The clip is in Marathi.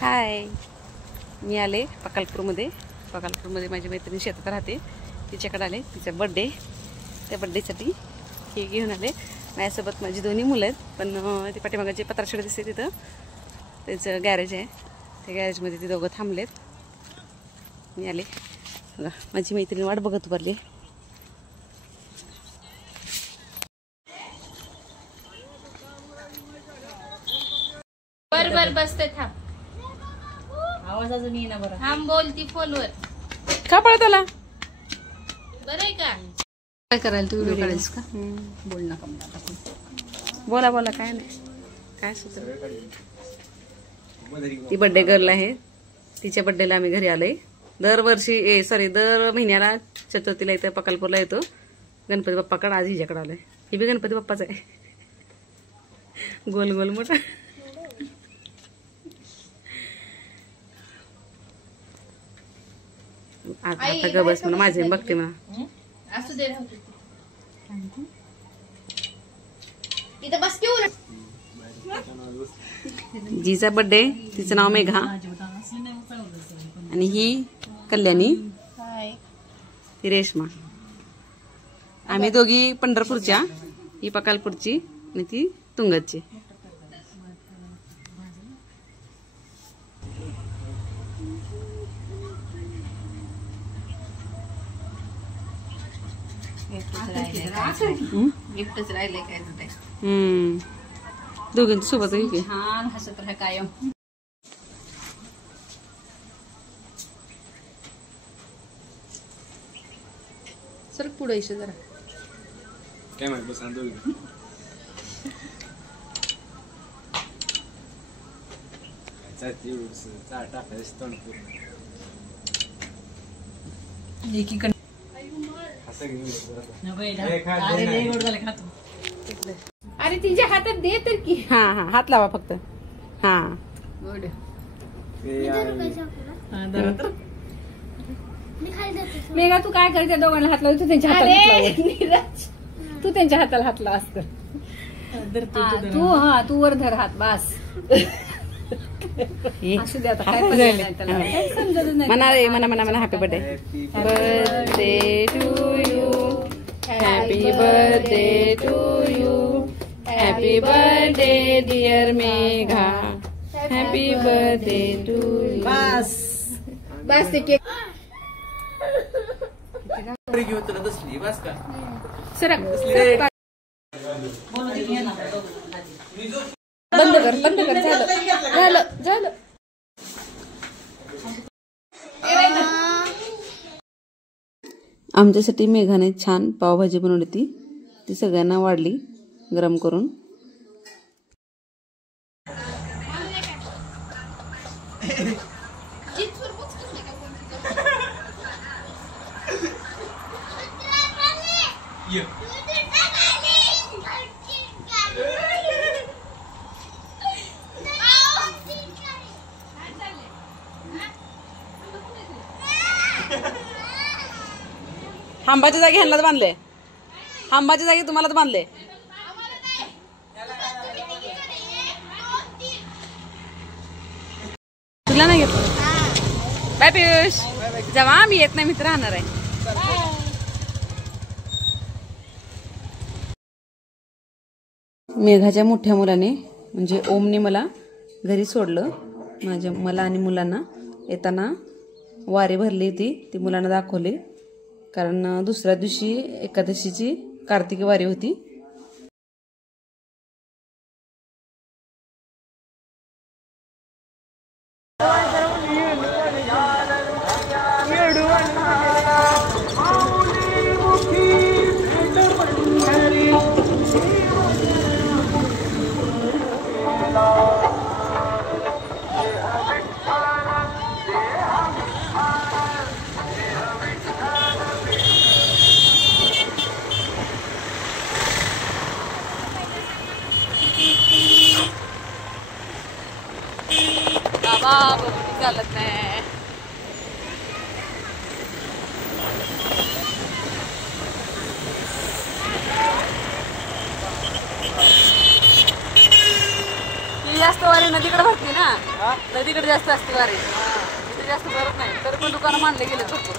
हाय, मी आले पकालपूरमध्ये. पकालपूरमध्ये माझी मैत्रीण शेतात राहते, तिच्याकडे आले. तिचा बड्डे, त्या बड्डेसाठी हे घेऊन आले. माझ्यासोबत माझी दोन्ही मुलं आहेत, पण ती पाठीमागाचे पत्राशेड दिसते तिथं त्यांचं गॅरेज आहे. त्या गॅरेजमध्ये ते दोघं थांबलेत. मी आले. बघा माझी मैत्रीण वाट बघत उभारली. बर बर बसते थांब. आवाज अजून येईना बरं. थांब बोलती फोनवर. का पळत आला? बरं आहे का? काय करायला तू व्हिडिओ काढायस का? बोल नका मला. बोला बोला, काय नाही, काय सुचत. ती बड्डे गर्ल आहे. तिच्या बड्डेला आम्ही घरी आलोय. दरवर्षी दर महिन्याला चतुर्थीला येतं, पकालपूरला येतो गणपती बाप्पाकडे. आज हिच्याकडे आलोय. ही बी गणपती बाप्पाच आहे, गोल गोल मोठा. आता ग बस म्हणा, माझे बघते म्हणा. असू दे, इथं बस घेऊ. जीचा बड्डे, तिचं नाव मेघा आणि ही कल्याणी, ती रेश्मा. आम्ही दोघी पंढरपूरच्या, ही पकालपूरची आणि ती तुंगतची. गिफ्टच राहिले काय नाही. दोघींची सोबत छान हसत राहा कायम. सर पुढे येशील जरा. काय माहिती सांगतो अरे तिच्या हातात दे तर की. हा हा, हात लावा फक्त. हा मेघा, तू काय करते? दोघांना हात लावतो, तू त्यांच्या हाताला हात लाव. तू त्यांच्या हाताला हात लाव असत. तू वर धर हात, बस. असू दे आता, काय समजत नाही. म्हणा रे, म्हणा म्हणा म्हणा. Happy birthday, birthday to you, happy birthday to you, happy birthday dear Megha, happy birthday to you. बस बस ते केक सरक. बंद कर, बंद कर. झालं झालं झालं. आमच्यासाठी मेघाने छान पावभाजी बनवली. ती सगळ्यांना वाढली गरम करून. खांबाच्या जागी ह्यांनाच बांधले, खांबाच्या जागी तुम्हालाच बांधले. तुला नाही घेतलं. बाय पियुष, जेव्हा आम्ही येत नाही मित्र राहणार आहे. मेघाच्या मोठ्या मुलाने म्हणजे ओमने मला घरी सोडलं. मला आणि मुलांना येताना वारी भरली होती, ती मुलांना दाखवली. कारण दुसऱ्या दिवशी एकादशीची कार्तिकी वारी होती. बाबा चालत नाही. इथे जास्त वारी नदीकडे भरते ना, नदीकडे जास्त असते वारी, इथे जास्त भरत नाही. तरी पण दुकानं मानले गेले भरपूर.